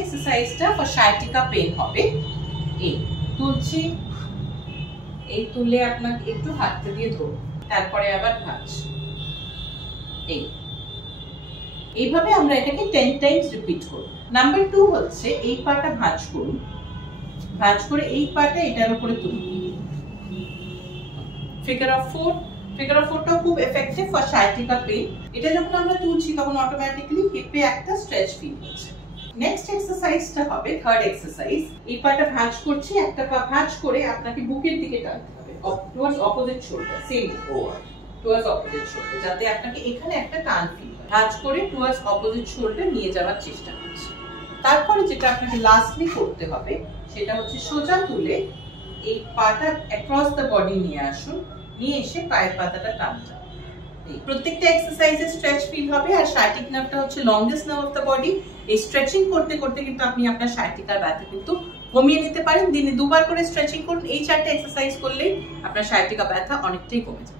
এক্সারসাইজটা for sciatica pen হবে। এই তুলছি, এই তুলে আপনাকে একটু হাতটা দিয়ে ধরুন, তারপরে আবার ভাঁজ। এইভাবে আমরা এটাকে 10 টাইমস রিপিট করব। নাম্বার 2 হচ্ছে এই পাটা ভাঁজ করুন, ভাঁজ করে এই পাটা এটার উপরে তুলুন। ফিগার অফ 4, ফিগার অফ 4টা খুব এফেক্টিভ ফর sciatica পেন। এটা যখন আমরা তুলছি তখন অটোমেটিক্যালি হিপে একটা স্ট্রেচ ফিল হচ্ছে। নেক্সট এক্সারসাইজটা হবে থার্ড এক্সারসাইজ। এই পাটা ভাঁজ করছি, একটা পা ভাঁজ করে আপনাকে বুকের দিকে টানতে হবে, towards opposite shoulder, same towards opposite shoulder, যাতে আপনাকে এখানে একটা টান ফিল হয়। ভাঁজ করে টুয়ার্ডস অপোজিট শোল্ডার নিয়ে যাওয়ার চেষ্টা করছি। তারপরে যেটা আপনাকে লাস্টলি করতে হবে সেটা হচ্ছে সোজা তুলে এই পাটা অ্যাক্রস দ্য বডি নিয়ে আসুন, নিয়ে এসে পায়ের পাতাটা টানতে। প্রত্যেকটা এক্সারসাইজে স্ট্রেচ ফিল হবে। আর sciatic নার্ভটা হচ্ছে longest nerve of the body. এই স্ট্রেচিং করতে করতে কিন্তু আপনি আপনার sciatica ব্যথা কিন্তু কমিয়ে নিতে পারেন। দিনে 2 বার করে স্ট্রেচিং করুন। এই 4টা এক্সারসাইজ করলেই আপনার sciatica ব্যথা অনেকটাই কমে যাবে।